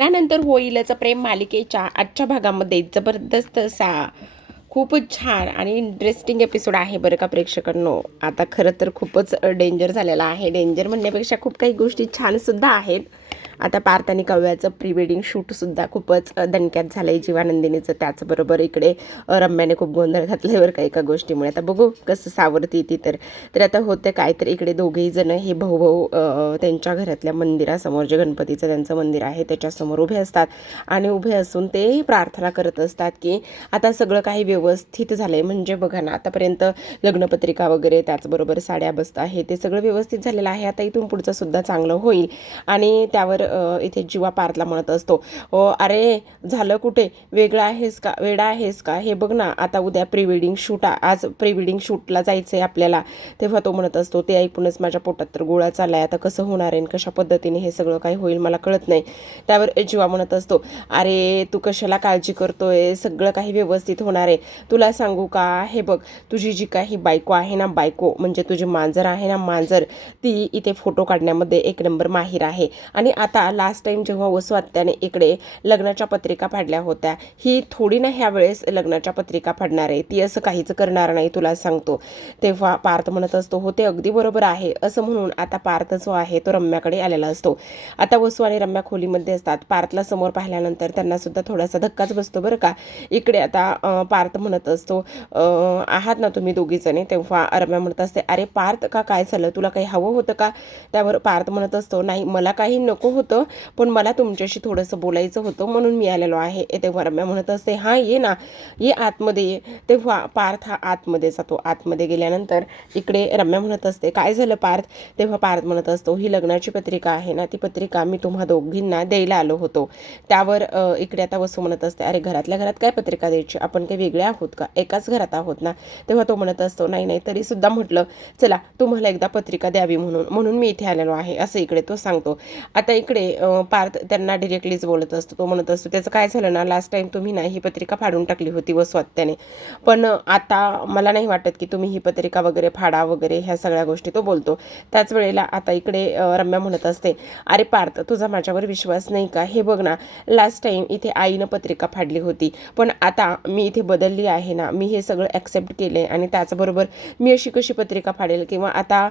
त्यानंतर होईलचं प्रेम मालिकेच्या आजच्या भागामध्ये जबरदस्त असा खूपच छान आणि इंटरेस्टिंग एपिसोड आहे बरं का प्रेक्षकांनो. आता खरं तर खूपच डेंजर झालेला आहे. डेंजर म्हणण्यापेक्षा खूप काही गोष्टी छानसुद्धा आहेत. आता पार्थ आणि काव्याचं प्री वेडिंग शूटसुद्धा खूपच दणक्यात झालं आहे जीवानंदिनीचं. त्याचबरोबर इकडे रम्याने खूप गोंधळ घातला आहे बरं का एका गोष्टीमुळे. आता बघू कसं सावरती ती तर आता होतं काय, तर इकडे दोघेही जण हे भाऊ त्यांच्या घरातल्या मंदिरासमोर, जे गणपतीचं त्यांचं मंदिर आहे त्याच्यासमोर उभे असतात आणि उभे असून ते प्रार्थना करत असतात की आता सगळं काही व्यवस्थित झालं आहे. म्हणजे बघा ना, आतापर्यंत लग्नपत्रिका वगैरे त्याचबरोबर साड्या बसता हे ते सगळं व्यवस्थित झालेलं आहे. आता इथून पुढचं सुद्धा चांगलं होईल. आणि त्यावर इथे जीवा पार्थला म्हणत असतो, अरे झालं कुठे, वेगळा आहेस का, वेडा आहेस का, हे बघ ना आता उद्या प्री वेडिंग शूट, आज प्री वेडिंग शूटला जायचं आहे आपल्याला. तेव्हा तो म्हणत असतो, ते ऐकूनच माझ्या पोटात तर गोळा चाललाय, आता कसं होणार आहे, कशा पद्धतीने हे सगळं काही होईल मला कळत नाही. त्यावर जीवा म्हणत असतो, अरे तू कशाला काळजी करतोय, सगळं काही व्यवस्थित होणार आहे. तुला सांगू का, हे बघ तुझी जी काही बायको आहे ना, बायको म्हणजे तुझी मांजर आहे ना, मांजर, ती इथे फोटो काढण्यामध्ये एक नंबर माहीर आहे. आणि आता लास्ट टाइम जेव्हा वसू आत्याने इकडे लग्नाच्या पत्रिका फाडल्या होत्या, ही थोडी ना ह्या वेळेस लग्नाच्या पत्रिका फाडणार आहे, ती असं काहीच करणार नाही तुला सांगतो. तेव्हा पार्थ म्हणत असतो, हो ते अगदी बरोबर आहे, असं म्हणून आता पार्थ जो आहे तो रम्याकडे आलेला असतो. आता वसू आणि रम्या खोलीमध्ये असतात. पार्थला समोर पाहिल्यानंतर त्यांना सुद्धा थोडासा धक्काच बसतो बरं का. इकडे आता पार्थ म्हणत असतो, आहात ना तुम्ही दोघी जणी. तेव्हा रम्या म्हणत असते, अरे पार्थ का, काय झालं, तुला काही हवं होतं का. त्यावर पार्थ म्हणत असतो, नाही मला काही नको होतं, पण मला तुमच्याशी थोडंसं बोलायचं होतं म्हणून मी आलेलो आहे. तेव्हा रम्या म्हणत असते, हां ये ना, ये आतमध्ये ये. तेव्हा पार्थ हा आतमध्ये जातो. आतमध्ये गेल्यानंतर इकडे रम्या म्हणत असते, काय झालं पार्थ. तेव्हा पार्थ म्हणत असतो, ही लग्नाची पत्रिका आहे ना, ती पत्रिका मी तुम्हा दोघींना द्यायला आलो होतो. त्यावर इकडे आता वसू म्हणत असते, अरे घरातल्या घरात काय पत्रिका द्यायची, आपण काही वेगळे आहोत का, एकाच घरात आहोत ना. तेव्हा तो म्हणत असतो, नाही नाही तरी सुद्धा म्हटलं चला तुम्हाला एकदा पत्रिका द्यावी म्हणून मी इथे आलेलो आहे, असं इकडे तो सांगतो. आता इकडे पार्थ त्यांना डिरेक्टलीच बोलत असतो. तो म्हणत असतो, त्याचं काय झालं ना, लास्ट टाइम तुम्ही ना ही पत्रिका फाडून टाकली होती वसू आत्याने, पण आता मला नाही वाटत की तुम्ही ही पत्रिका वगैरे फाडा वगैरे ह्या सगळ्या गोष्टी तो बोलतो. त्याच वेळेला आता इकडे रम्या म्हणत असते, अरे पार्थ तुझा माझ्यावर विश्वास नाही का, हे बघ ना लास्ट टाइम इथे आईनं पत्रिका फाडली होती, पण आता मी इथे बदलली आहे ना, मी हे सगळं ॲक्सेप्ट केले आणि त्याचबरोबर मी अशी कशी पत्रिका फाडेल, किंवा आता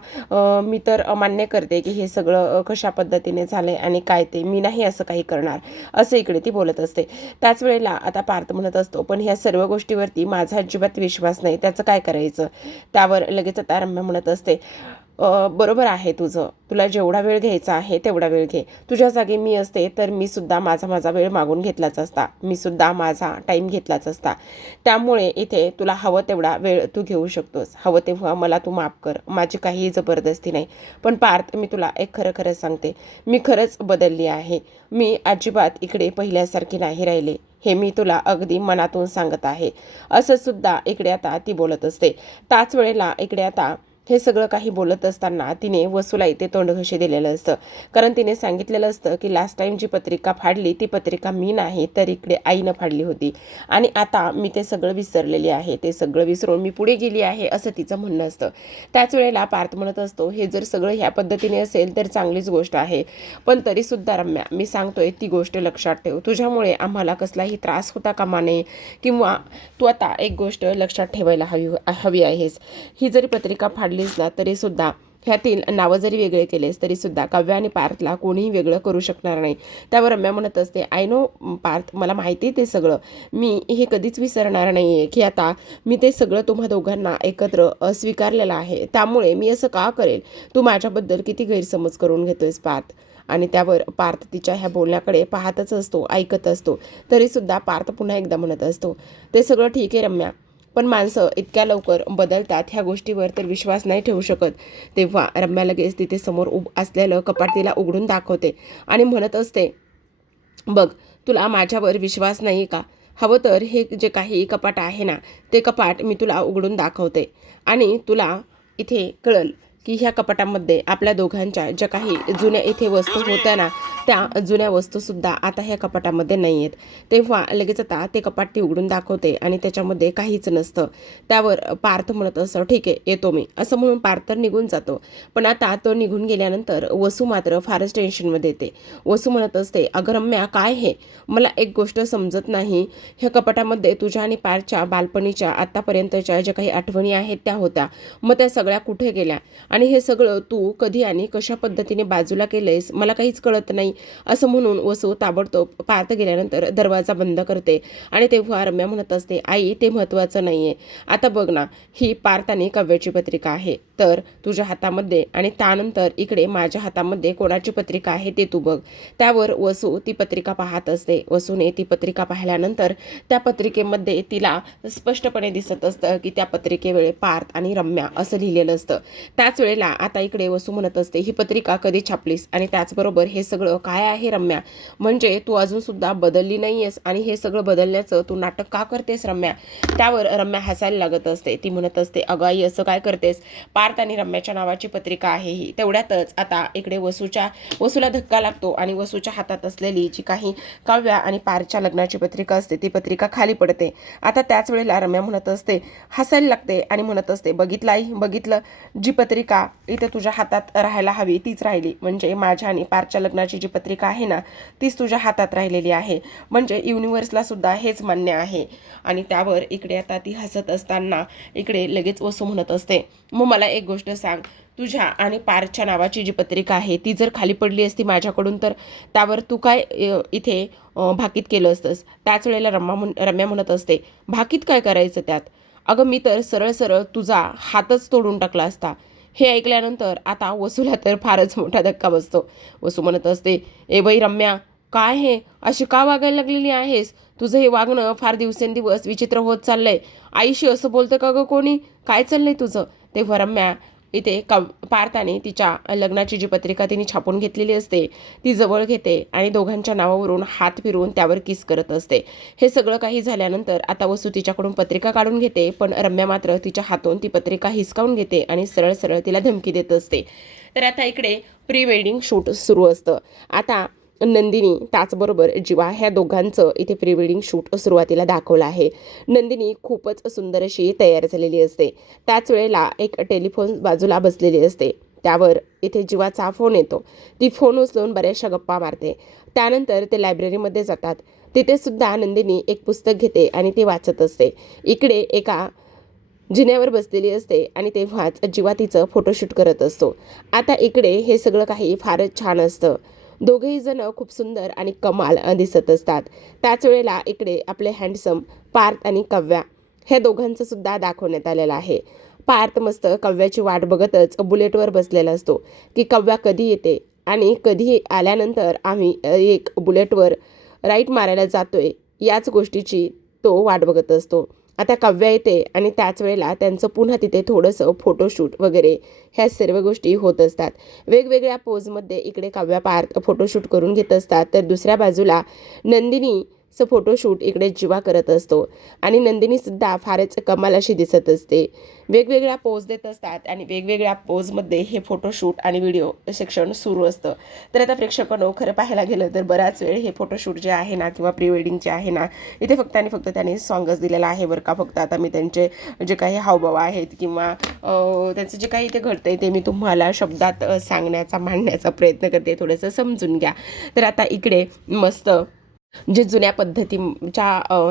मी तर मान्य करते की हे सगळं कशा पद्धतीने झाले आणि काय ते, मी नाही असं काही करणार, असं इकडे ती बोलत असते. त्याच वेळेला आता पार्थ म्हणत असतो, पण ह्या सर्व गोष्टीवरती माझा अजिबात विश्वास नाही, त्याचं काय करायचं. त्यावर लगेच आता रम्या म्हणत असते, बरोबर आहे तुझं, तुला जेवढा वेळ घ्यायचा आहे तेवढा वेळ घे. तुझ्या जागी मी असते तर मी सुद्धा माझा वेळ मागून घेतलाच असता, मी सुद्धा माझा टाईम घेतलाच असता. त्यामुळे इथे तुला हवं तेवढा वेळ तू घेऊ शकतोस, हवं तेव्हा मला तू माफ कर, माझी काही जबरदस्ती नाही. पण पार्थ मी तुला एक खरं सांगते, मी खरंच बदलली आहे, मी अजिबात इकडे पहिल्यासारखी नाही राहिले, हे मी तुला अगदी मनातून सांगत आहे, असं सुद्धा इकडे आता ती बोलत असते. त्याच वेळेला इकडे आता हे सगळं काही बोलत असताना तिने वसूला इथे तोंडघशी दिलेलं असतं. कारण तिने सांगितलेलं असतं की लास्ट टाइम जी पत्रिका फाडली ती पत्रिका मी नाही तर इकडे आईनं फाडली होती, आणि आता मी ते सगळं विसरलेली आहे, ते सगळं विसरून मी पुढे गेली आहे, असं तिचं म्हणणं असतं. त्याच वेळेला पार्थ म्हणत असतो, हे जर सगळं ह्या पद्धतीने असेल तर चांगलीच गोष्ट आहे, पण तरीसुद्धा रम्या मी सांगतोय ती गोष्ट लक्षात ठेव, तुझ्यामुळे आम्हाला कसलाही त्रास होता कामा नये, किंवा तू आता एक गोष्ट लक्षात ठेवायला हवी आहेस, ही जरी पत्रिका फाडलीच ना तरी सुद्धा ह्यातील नावं जरी वेगळे केलेस तरी सुद्धा काव्य आणि पार्थला कोणीही वेगळं करू शकणार नाही. त्यावर रम्या म्हणत असते, आय नो पार्थ, मला माहिती आहे ते सगळं, मी हे कधीच विसरणार नाही आहे की आता मी ते सगळं तुम्हा दोघांना एकत्र स्वीकारलेलं आहे, त्यामुळे मी असं का करेल, तू माझ्याबद्दल किती गैरसमज करून घेतोयस पार्थ. आणि त्यावर पार्थ तिच्या ह्या बोलण्याकडे पाहतच असतो, ऐकत असतो. तरीसुद्धा पार्थ पुन्हा एकदा म्हणत असतो, ते सगळं ठीक आहे रम्या, पण माणसं इतक्या लवकर बदलतात ह्या गोष्टीवर तर विश्वास नाही ठेवू शकत. तेव्हा रम्या लगेच तिथे समोर असलेलं कपाट तिला उघडून दाखवते आणि म्हणत असते, बघ तुला माझ्यावर विश्वास नाही का, हवं तर हे जे काही कपाट आहे ना ते कपाट मी तुला उघडून दाखवते आणि तुला इथे कळल की ह्या कपाटामध्ये आपल्या दोघांच्या ज्या काही जुन्या इथे वस्तू होत्या ना त्या जुन्या वस्तूसुद्धा आता ह्या कपाटामध्ये नाही आहेत. तेव्हा लगेच आता ते कपाट ती उघडून दाखवते आणि त्याच्यामध्ये काहीच नसतं. त्यावर पार्थ म्हणत असं, ठीक आहे येतो मी, असं म्हणून पार्थ तर निघून जातो. पण आता तो निघून गेल्यानंतर वसू मात्र फारच टेन्शनमध्ये येते. वसू म्हणत असते, अगं रम्या काय हे, मला एक गोष्ट समजत नाही. ह्या कपाटामध्ये तुझ्या आणि पार्थच्या बालपणीच्या आत्तापर्यंतच्या ज्या काही आठवणी आहेत त्या होत्या, मग त्या सगळ्या कुठे गेल्या? आणि हे सगळं तू कधी आणि कशा पद्धतीने बाजूला केलंयस मला काहीच कळत नाही, असं म्हणून वसू ताबडतोब पार्थ गेल्यानंतर दरवाजा बंद करते. आणि तेव्हा रम्या म्हणत असते, आई ते महत्त्वाचं नाही आहे. आता बघ ना, ही पार्थ आणि काव्याची पत्रिका आहे तर तुझ्या हातामध्ये, आणि त्यानंतर इकडे माझ्या हातामध्ये कोणाची पत्रिका आहे ते तू बघ. त्यावर वसू ती पत्रिका पाहत असते. वसूने ती पत्रिका पाहिल्यानंतर त्या पत्रिकेमध्ये तिला स्पष्टपणे दिसत असतं की त्या पत्रिकेवेळे पार्थ आणि रम्या असं लिहिलेलं असतं. त्याच वेळेला आता इकडे वसू म्हणत असते, ही पत्रिका कधी छापलीस आणि त्याचबरोबर हे सगळं काय आहे रम्या? म्हणजे तू अजून सुद्धा बदलली नाहीयेस आणि हे सगळं बदलण्याचं तू नाटक का करतेस रम्या? त्यावर रम्या हसायला लागत असते. ती म्हणत असते, अगं आई असं काय करतेस, पार्थ आणि रम्याच्या नावाची पत्रिका आहे ही. तेवढ्यातच आता इकडे वसूला धक्का लागतो आणि वसूच्या हातात असलेली जी काही काव्या आणि पार्थच्या लग्नाची पत्रिका असते ती पत्रिका खाली पडते. आता त्याच वेळेला रम्या म्हणत असते, हसायला लागते आणि म्हणत असते, बघितलं आई, बघितलं, जी पत्रिका इथे तुझ्या हातात राहायला हवी तीच राहिली. म्हणजे माझ्या आणि पार्थच्या लग्नाची जी पत्रिका आहे ना तीच तुझ्या हातात राहिलेली आहे. म्हणजे युनिव्हर्सला सुद्धा हेच मान्य आहे. आणि त्यावर इकडे आता ती हसत असताना इकडे लगेच वसू म्हणत असते, मग मला एक गोष्ट सांग, तुझ्या आणि पार्थच्या नावाची जी पत्रिका आहे ती जर खाली पडली असती माझ्याकडून तर त्यावर तू काय इथे भाकीत केलं असतंस? त्याच वेळेला रम्या म्हणत असते, भाकीत काय करायचं त्यात? अगं मी तर सरळ सरळ तुझा हातच तोडून टाकला असता. हे ऐकल्यानंतर आता वसूला तर फारच मोठा धक्का बसतो. वसू म्हणत असते, ए बाई रम्या, काय हे अशी का वागायला लागलेली आहेस? तुझं हे वागणं फार दिवसेंदिवस विचित्र होत चाललंय. आईशी असं बोलतं का गं कोणी? काय चाललंय तुझं? तेव्हा रम्या इथे पार्थाने तिच्या लग्नाची जी पत्रिका तिने छापून घेतलेली असते ती जवळ घेते आणि दोघांच्या नावावरून हात फिरवून त्यावर किस करत असते. हे सगळं काही झाल्यानंतर आता वसू तिच्याकडून पत्रिका काढून घेते, पण रम्या मात्र तिच्या हातून ती पत्रिका हिसकावून घेते आणि सरळ सरळ तिला धमकी देत असते. तर आता इकडे प्री वेडिंग शूट सुरू असतं. आता नंदिनी त्याचबरोबर जीवा ह्या दोघांचं इथे प्री वेडिंग शूट सुरुवातीला दाखवलं आहे. नंदिनी खूपच सुंदर अशी तयार झालेली असते. त्याच वेळेला एक टेलिफोन बाजूला बसलेली असते. त्यावर इथे जीवाचा फोन येतो. ती फोन उचलून बऱ्याचशा गप्पा मारते. त्यानंतर ते लायब्ररीमध्ये जातात. तिथे सुद्धा नंदिनी एक पुस्तक घेते आणि ते वाचत असते. इकडे एका जिन्यावर बसलेली असते आणि तेव्हाच जीवा तिचं फोटोशूट करत असतो. आता इकडे हे सगळं काही फारच छान असतं. दोघेही जण खूप सुंदर आणि कमाल दिसत असतात. त्याच वेळेला इकडे आपले हँडसम पार्थ आणि काव्या ह्या दोघांचं सुद्धा दाखवण्यात आलेलं आहे. पार्थ मस्त काव्याची वाट बघतच बुलेटवर बसलेला असतो की काव्या कधी येते आणि कधी आल्यानंतर आम्ही एक बुलेटवर राईट मारायला जातोय याच गोष्टीची तो वाट बघत असतो. आता काव्या येते आणि त्याच वेळेला त्यांचं पुन्हा तिथे थोडंसं फोटोशूट वगैरे ह्या सर्व गोष्टी होत असतात. वेगवेगळ्या पोजमध्ये इकडे काव्या पार्थ फोटोशूट करून घेत असतात, तर दुसऱ्या बाजूला नंदिनीचं फोटोशूट इकडे जीवा करत असतो आणि नंदिनीसुद्धा फारच कमाल अशी दिसत असते. वेगवेगळ्या पोज देत असतात आणि वेगवेगळ्या पोजमध्ये हे फोटोशूट आणि व्हिडिओ सेक्शन सुरू असतं. तर आता प्रेक्षकांनो, खरं पाहायला गेलं तर बराच वेळ हे फोटोशूट जे आहे ना किंवा प्री वेडिंग जे आहे ना इथे फक्त आणि फक्त त्याने सॉंगच दिलेलं आहे बरं का. फक्त आता मी त्यांचे जे काही हावभाव आहेत किंवा त्यांचं जे काही इथे घडतंय ते मी तुम्हाला शब्दात सांगण्याचा मांडण्याचा प्रयत्न करते, थोडंसं समजून घ्या. तर आता इकडे मस्त जे जुन्या पद्धतीच्या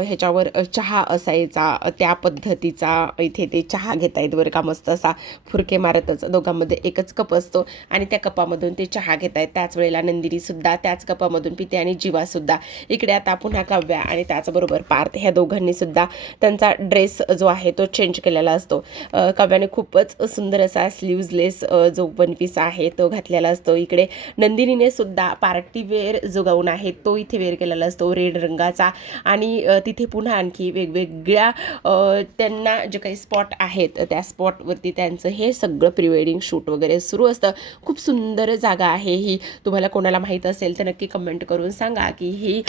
ह्याच्यावर चहा असायचा त्या पद्धतीचा इथे ते चहा घेत आहेत बरं का. मस्त असा फुरके मारतच दोघांमध्ये एकच कप असतो आणि त्या कपामधून ते चहा घेत आहेत. त्याच वेळेला नंदिनीसुद्धा त्याच कपामधून पिते आणि जीवासुद्धा. इकडे आता पुन्हा काव्या आणि त्याचबरोबर पार्थ ह्या दोघांनीसुद्धा त्यांचा ड्रेस जो आहे तो चेंज केलेला असतो. काव्याने खूपच सुंदर असा स्लीव्जलेस जो वन पीस आहे तो घातलेला असतो. इकडे नंदिनीने सुद्धा पार्टी वेअर जो गाऊन आहे तो इथे वेअर केलेला असतो रेड रंगाचा आणि तिथे पुन्हा आणखी वेगवेगळ्या त्यांना जे काही स्पॉट आहेत त्या स्पॉटवरती त्यांचं हे सगळं प्री वेडिंग शूट वगैरे सुरू असतं. खूप सुंदर जागा आहे ही. तुम्हाला कोणाला माहीत असेल तर नक्की कमेंट करून सांगा की ही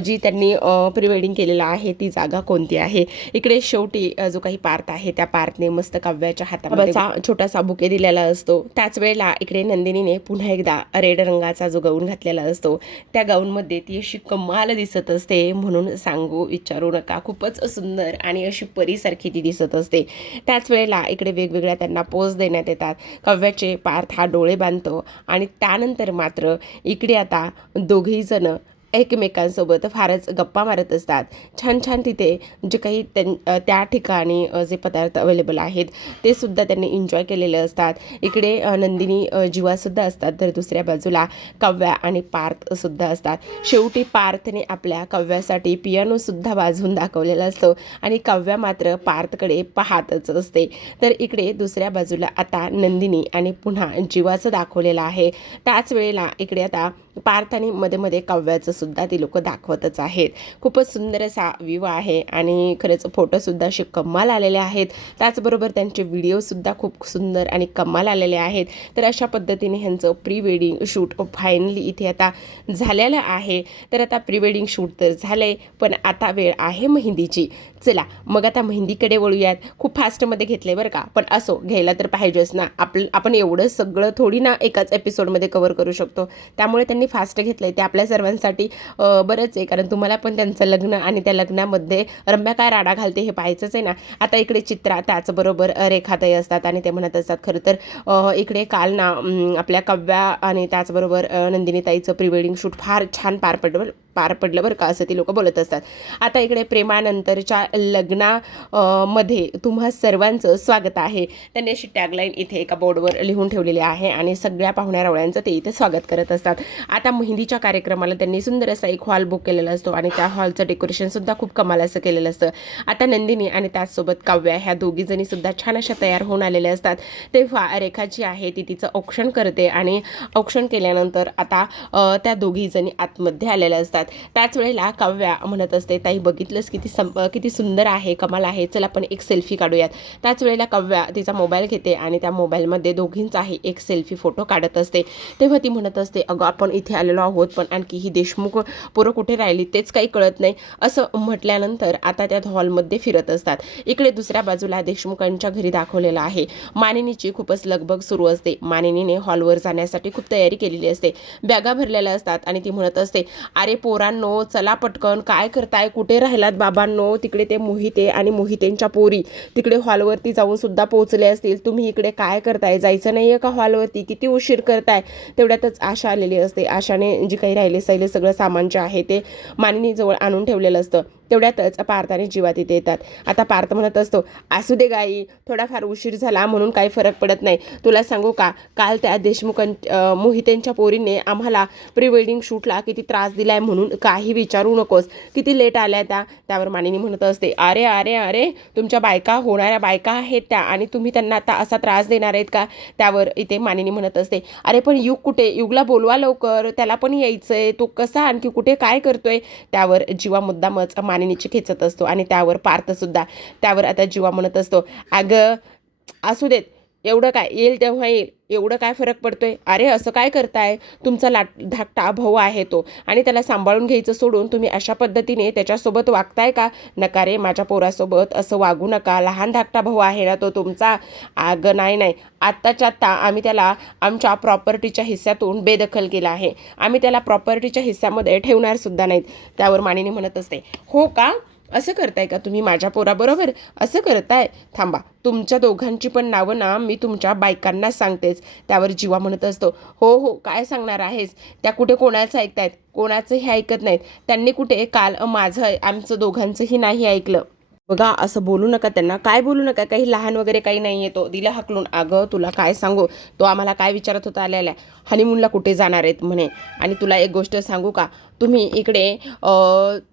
जी त्यांनी प्री वेडिंग केलेलं आहे ती जागा कोणती आहे. इकडे शेवटी जो काही पार्थ आहे त्या पार्थने मस्त काव्याच्या हातामध्ये छोटासा बुके दिलेला असतो. त्याच वेळेला इकडे नंदिनीने पुन्हा एकदा रेड रंगाचा जो गाऊन घातलेला असतो त्या गाऊनमध्ये ती अशी कमाल दिसत असते, म्हणून सांगू विचारू नका. खूपच सुंदर आणि अशी परीसारखी ती दिसत असते. त्याच वेळेला इकडे वेगवेगळ्या त्यांना पोज देण्यात येतात. काव्याचे पार्थ हा डोळे बांधतो आणि त्यानंतर मात्र इकडे आता दोघेही जण एकमेकांसोबत फारच गप्पा मारत असतात. छान छान तिथे जे काही त्या ठिकाणी जे पदार्थ अवेलेबल आहेत ते सुद्धा त्यांनी एन्जॉय केलेले असतात. इकडे नंदिनी जीवासुद्धा असतात, तर दुसऱ्या बाजूला काव्या आणि पार्थसुद्धा असतात. शेवटी पार्थने आपल्या काव्यासाठी पियानोसुद्धा वाजवून दाखवलेला असतो आणि काव्या मात्र पार्थकडे पाहतच असते. तर इकडे दुसऱ्या बाजूला आता नंदिनी आणि पुन्हा जीवाचं दाखवलेलं आहे. त्याच वेळेला इकडे आता पार्थ आणि मध्ये मध्ये काव्याचं सुद्धा ती लोक दाखवतच आहेत. खूपच सुंदर असा व्ह्यू आहे आणि खरंच फोटोसुद्धा असे कमाल आलेले आहेत. त्याचबरोबर त्यांचे व्हिडिओसुद्धा खूप सुंदर आणि कमाल आलेले आहेत. तर अशा पद्धतीने ह्यांचं प्री वेडिंग शूट फायनली इथे आता झालेलं आहे. तर आता प्री वेडिंग शूट तर झालंय, पण आता वेळ आहे मेहंदीची. चला मग आता मेहंदीकडे वळूयात. खूप फास्टमध्ये घेतले बरं का, पण असो घ्यायला तर पाहिजेच ना. आपण एवढं सगळं थोडी ना एकाच एपिसोडमध्ये कव्हर करू शकतो. त्यामुळे त्यांनी फास्ट घेतलंय. ते आपल्या सर्वांसाठी बरंच आहे, कारण तुम्हाला पण त्यांचं लग्न आणि त्या लग्नामध्ये रम्या काय राडा घालते हे पाहायचंच आहे ना. आता इकडे चित्रा त्याचबरोबर रेखाताई असतात आणि ते म्हणत असतात खरं तर इकडे काल ना आपल्या काव्या आणि त्याचबरोबर नंदिनीताईचं प्री वेडिंग शूट फार छान पार पडलं बरं का, असं ती लोक बोलत असतात. आता इकडे प्रेमानंतरच्या लग्नामध्ये तुम्हा सर्वांचं स्वागत आहे. त्यांनी अशी टॅगलाईन इथे एका बोर्डवर लिहून ठेवलेली आहे आणि सगळ्या पाहुण्यारावळ्यांचं ते इथे स्वागत करत असतात. आता मेहंदीच्या कार्यक्रमाला त्यांनी सुंदर असा एक हॉल बुक केलेला असतो आणि त्या हॉलचं डेकोरेशनसुद्धा खूप कमाल असं केलेलं असतं. आता नंदिनी आणि त्याचसोबत काव्या ह्या दोघीजणी सुद्धा छान अशा तयार होऊन आलेल्या असतात. तेव्हा रेखा जी आहे ती तिचं औक्षण करते आणि औक्षण केल्यानंतर आता त्या दोघीजणी आतमध्ये आलेल्या असतात. त्याच वेळेला काव्या म्हणत असते ताई बघितलंस किती सुंदर आहे, कमाल आहे, चला आपण एक सेल्फी काढूयात. त्याच वेळेला काव्या तिचा मोबाईल घेते आणि त्या मोबाईलमध्ये दोघींचाही एक सेल्फी फोटो काढत असते. तेव्हा ती म्हणत असते अगं आपण इथे आलेलो आहोत, पण आणखी ही देशमुख पोरं कुठे राहिली तेच काही कळत नाही. असं म्हटल्यानंतर आता त्या हॉलमध्ये फिरत असतात. इकडे दुसऱ्या बाजूला देशमुखांच्या घरी दाखवलेलं आहे. मानिनीची खूपच लगबग सुरू असते. मानिनीने हॉलवर जाण्यासाठी खूप तयारी केलेली असते. बॅगा भरलेल्या असतात आणि ती म्हणत असते अरे पोरांनो चला पटकन, काय करताय, कुठे राहिलात बाबांनो. तिकडे ते मोहिते आणि मोहितेंच्या पोरी तिकडे हॉलवरती जाऊन सुद्धा पोहोचले असतील. तुम्ही इकडे काय करताय, जायचं नाहीये का हॉलवरती, किती उशीर करताय. तेवढ्यातच आशा आलेली असते. आशाने जे काही राहिले सगळं सामान जे आहे ते मानिनीजवळ आणून ठेवलेलं असतं. तेवढ्यातच पार्थ आणि जीवा तिथे येतात. आता पार्थ म्हणत असतो असू दे गाई, थोडाफार उशीर झाला म्हणून काही फरक पडत नाही. तुला सांगू का, काल त्या मोहितेंच्या पोरीने आम्हाला प्री वेडिंग शूटला किती त्रास दिलाय म्हणून काही विचारू नकोस. किती लेट आल्या त्यावर मानिनी म्हणत असते अरे अरे अरे तुमच्या बायका होणाऱ्या बायका आहेत त्या आणि तुम्ही त्यांना आता असा त्रास देणार आहेत का. त्यावर इथे मानिनी म्हणत असते अरे पण युग कुठे, युगला बोलवा लवकर, त्याला पण यायचंय, तो कसा आणखी कुठे काय करतोय. त्यावर जीवा मुद्दामच मानिनीची खेचत असतो आणि त्यावर पार्थ सुद्धा. त्यावर आता जीवा म्हणत असतो अगं असू देत, एवढं काय, येईल तेव्हा येईल, एवढं काय फरक पडतोय. अरे असं काय करताय, तुमचा धाकटा भाऊ आहे तो आणि त्याला सांभाळून घ्यायचं सोडून तुम्ही अशा पद्धतीने त्याच्यासोबत वागताय का. नका रे, माझ्या पोरासोबत असं वागू नका, लहान धाकटा भाऊ आहे ना तो तुमचा. अगं नाही, आत्ताच्या आत्ता आम्ही त्याला आमच्या प्रॉपर्टीच्या हिस्स्यातून बेदखल केला आहे, आम्ही त्याला प्रॉपर्टीच्या हिस्स्यामध्ये ठेवणार सुद्धा नाहीत. त्यावर मानिनी म्हणत असते हो का, असं करताय का तुम्ही माझ्या पोराबरोबर, असं करताय, थांबा तुमच्या दोघांची पण नावं ना मी तुमच्या बायकांना सांगतेच. त्यावर जीवा म्हणत असतो हो काय सांगणार आहेस, त्या कुठे कोणाचं ऐकतायत, कोणाचंही ऐकत नाहीत. त्यांनी कुठे काल आमचं दोघांचंही नाही ऐकलं. बघा असं बोलू नका त्यांना, काय बोलू नका, काही लहान वगैरे काही नाही आहे. तो दिला हकलून. अगं तुला काय सांगू, तो आम्हाला काय विचारत होता आल्या हनीमूनला कुठे जाणार आहेत म्हणे. आणि तुला एक गोष्ट सांगू का, तुम्ही इकडे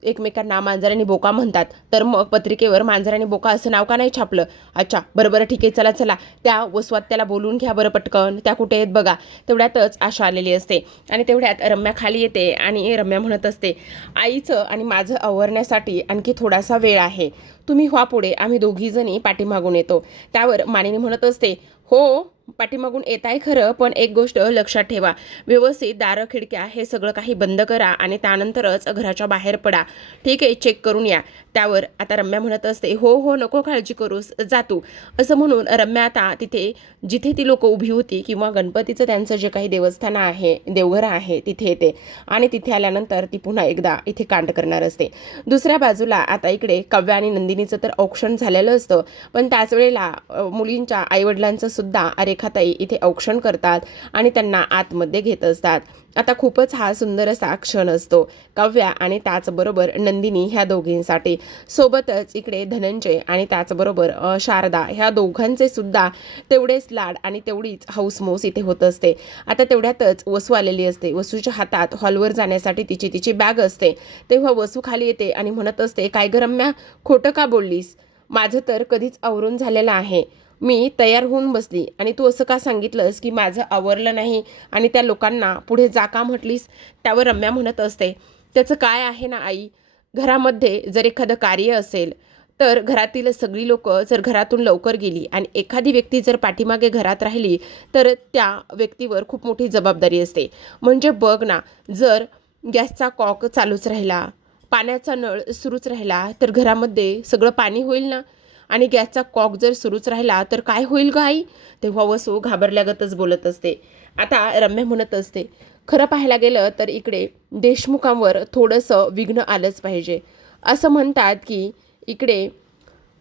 एकमेकांना मांजर आणि बोका म्हणतात, तर मग पत्रिकेवर मांजर आणि बोका असं नाव का नाही छापलं? अच्छा, बरं ठीक आहे, चला चला त्या वसवात त्याला बोलून घ्या बरं पटकन, त्या कुठे आहेत बघा. तेवढ्यातच आशा आलेली असते आणि तेवढ्यात रम्या खाली येते आणि रम्या म्हणत असते, आईचं आणि माझं आवरण्यासाठी आणखी थोडासा वेळ आहे, तुम्ही व्हा पुढे, आम्ही दोघीजणी पाठीमागून येतो. त्यावर मानिनी म्हणत असते, हो पाठीमागून येत आहे खरं, पण एक गोष्ट लक्षात ठेवा, व्यवस्थित दारं खिडक्या हे सगळं काही बंद करा आणि त्यानंतरच घराच्या बाहेर पडा, ठीक आहे, चेक करून या. त्यावर आता रम्या म्हणत असते, हो नको काळजी करूस, जा तू. असं म्हणून रम्या आता तिथे जिथे ती लोक उभी होती किंवा गणपतीचं त्यांचं जे काही देवस्थान आहे, देवघर आहे, तिथे येते आणि तिथे आल्यानंतर ती पुन्हा एकदा इथे कांड करणार असते. दुसऱ्या बाजूला आता इकडे काव्या आणि नंदिनीचं तर औक्षण झालेलं असतं, पण त्याच वेळेला मुलींच्या आईवडिलांचं सुद्धा रेखाताई इथे औक्षण करतात आणि त्यांना आतमध्ये घेत असतात. आता खूपच हा सुंदर असा क्षण असतो काव्या आणि त्याचबरोबर नंदिनी ह्या दोघींसाठी. सोबतच इकडे धनंजय आणि त्याचबरोबर शारदा ह्या दोघांचे सुद्धा तेवढेच लाड आणि तेवढीच हौसमौस इथे होत असते. आता तेवढ्यातच वसू आलेली असते. वसूच्या हातात हॉलवर जाण्यासाठी तिची बॅग असते. तेव्हा वसू खाली येते आणि म्हणत असते, काय ग रम्या, खोटं का बोललीस? माझं तर कधीच आवरून झालेलं आहे, मी तयार होऊन बसली आणि तू असं का सांगितलंस की माझं आवरलं नाही आणि त्या लोकांना पुढे जा का म्हटलीस? त्यावर रम्या म्हणत असते, त्याचं काय आहे ना आई, घरामध्ये जर एखादं कार्य असेल तर घरातील सगळी लोक जर घरातून लवकर गेली आणि एखादी व्यक्ती जर पाठीमागे घरात राहिली तर त्या व्यक्तीवर खूप मोठी जबाबदारी असते. म्हणजे बघ ना, जर गॅसचा कॉक चालूच राहिला, पाण्याचा नळ सुरूच राहिला तर घरामध्ये सगळं पाणी होईल ना, आणि गॅसचा कॉक जर सुरूच राहिला तर काय होईल ग आई? तेव्हा वसू घाबरल्यागतच बोलत असते. आता रम्या म्हणत असते, खरं पाहायला गेलं तर इकडे देशमुखांवर थोडंसं विघ्न आलंच पाहिजे. असं म्हणतात की इकडे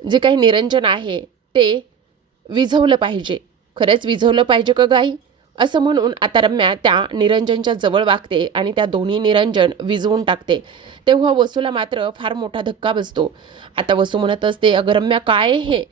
जे काही निरंजन आहे ते विझवलं पाहिजे. खरंच विझवलं पाहिजे का गाई? असं म्हणून आता रम्या त्या निरंजनच्या जवळ वागते आणि त्या दोन्ही निरंजन विझवून टाकते. तेव्हा वसूला मात्र फार मोठा धक्का बसतो. आता वसू म्हणत असते, अगं रम्या काय हे?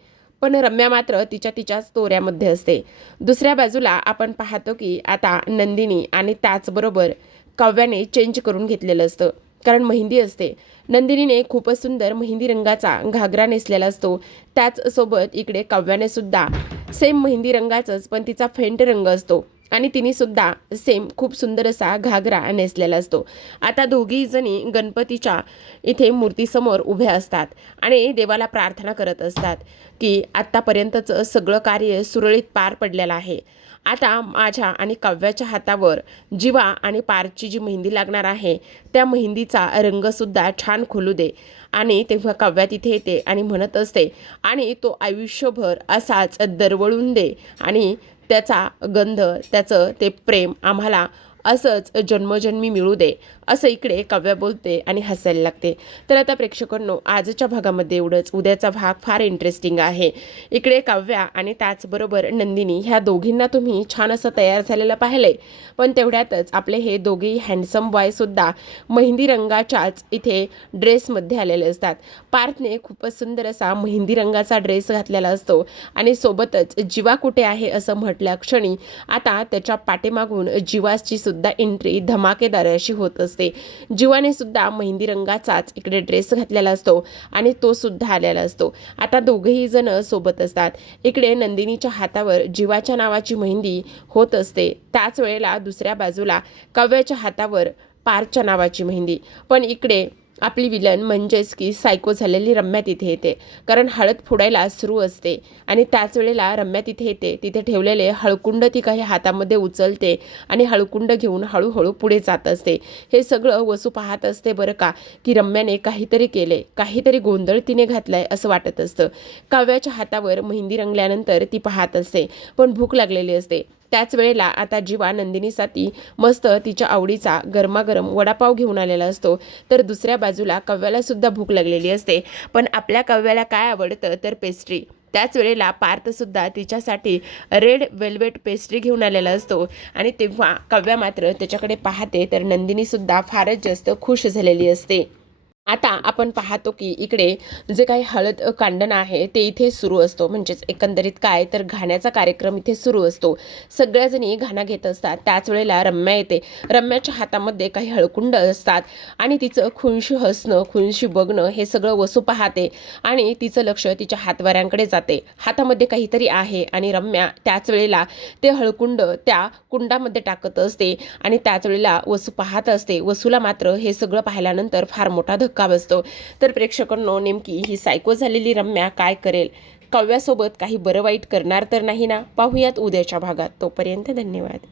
पण रम्या मात्र तिच्याच तोऱ्यामध्ये असते. दुसऱ्या बाजूला आपण पाहतो की आता नंदिनी आणि त्याचबरोबर काव्याने चेंज करून घेतलेलं असतं, कारण मेहंदी असते. नंदिनीने खूपच सुंदर मेहंदी रंगाचा घागरा नेसलेला असतो. त्याचसोबत इकडे काव्याने सुद्धा सेम मेहंदी रंगाचाच पण तिचा फेंट रंग असतो आणि तिने सुद्धा सेम खूप सुंदर असा घागरा नेसलेला असतो. आता दोघी जणी गणपतीच्या इथे मूर्तीसमोर उभ्या असतात आणि देवाला प्रार्थना करत असतात की आत्तापर्यंतचं सगळं कार्य सुरळीत पार पडलेलं आहे. आता माझ्या आणि काव्याच्या हातावर जीवा आणि पारची जी मेहंदी लागणार आहे त्या मेहंदीचा रंगसुद्धा छान खोलू दे. आणि तेव्हा काव्या तिथे येते आणि म्हणत असते, आणि तो आयुष्यभर असाच दरवळून दे आणि त्याचा गंध, त्याचं ते प्रेम आम्हाला असंच जन्मजन्मी मिळू दे, असं इकडे काव्या बोलते आणि हसायला लागते. तर आता प्रेक्षकांनो, आजच्या भागामध्ये एवढंच. उद्याचा भाग फार इंटरेस्टिंग आहे. इकडे काव्या आणि त्याचबरोबर नंदिनी ह्या दोघींना तुम्ही छान असं तयार झालेलं पाहिलंय, पण तेवढ्यातच आपले हे दोघेही हँडसम बॉयसुद्धा मेहंदी रंगाच्याच इथे ड्रेसमध्ये आलेले असतात. पार्थने खूपच सुंदर असा मेहंदी रंगाचा ड्रेस घातलेला असतो आणि सोबतच जीवा कुठे आहे असं म्हटल्या क्षणी आता त्याच्या पाठीमागून जीवाची सुद्धा एंट्री धमाकेदार अशी होत असते. जीवाने सुद्धा मेहंदी रंगाचाच इकडे ड्रेस घातलेला असतो आणि तो सुद्धा आलेला असतो. आता दोघेही जण सोबत असतात. इकडे नंदिनीच्या हातावर जीवाच्या नावाची मेहंदी होत असते, त्याच वेळेला दुसऱ्या बाजूला काव्याच्या हातावर पारच्या नावाची मेहंदी. पण इकडे आपली विलन म्हणजेच की सायको झालेली रम्या तिथे येते, कारण हळद फोडायला सुरू असते आणि त्याच वेळेला रम्या तिथे येते. तिथे ठेवलेले हळकुंड ती काही हातामध्ये उचलते आणि हळकुंड घेऊन हळूहळू पुढे जात असते. हे सगळं वसू पाहत असते बरं का, की रम्याने काहीतरी केले, काहीतरी गोंधळ तिने घातलाय असं वाटत असतं. काव्याच्या हातावर मेहंदी रंगल्यानंतर ती पाहत असते, पण भूक लागलेली असते. त्याच वेळेला आता जीवा नंदिनीसाठी मस्त तिच्या आवडीचा गरमागरम वडापाव घेऊन आलेला असतो. तर दुसऱ्या बाजूला काव्याला सुद्धा भूक लागलेली असते, पण आपल्या काव्याला काय आवडतं तर पेस्ट्री. त्याच वेळेला पार्थसुद्धा तिच्यासाठी रेड वेल्वेट पेस्ट्री घेऊन आलेला असतो आणि तेव्हा काव्या मात्र त्याच्याकडे पाहते तर नंदिनीसुद्धा फारच जास्त खुश झालेली असते. आता आपण पाहतो की इकडे जे काही हळद कांडण आहे ते इथे सुरू असतो, म्हणजेच एकंदरीत काय तर घाण्याचा कार्यक्रम इथे सुरू असतो. सगळ्याजणी घाणा घेत असतात. त्याच वेळेला रम्या येते. रम्याच्या हातामध्ये काही हळकुंड असतात आणि तिचं खुनशी हसणं, खुनशी बघणं हे सगळं वसू पाहते आणि तिचं लक्ष तिच्या हातवाऱ्यांकडे जाते. हातामध्ये काहीतरी आहे आणि रम्या त्याच वेळेला ते हळकुंड त्या कुंडामध्ये टाकत असते आणि त्याच वेळेला वसू पाहत असते. वसूला मात्र हे सगळं पाहिल्यानंतर फार मोठा धक्का बसतो. तर प्रेक्षकांनो, नेमकी ही सायको झालेली रम्या काय करेल? काव्यासोबत काही बरं वाईट करणार तर नाही ना? पाहूयात उद्याच्या भागात. तोपर्यंत धन्यवाद.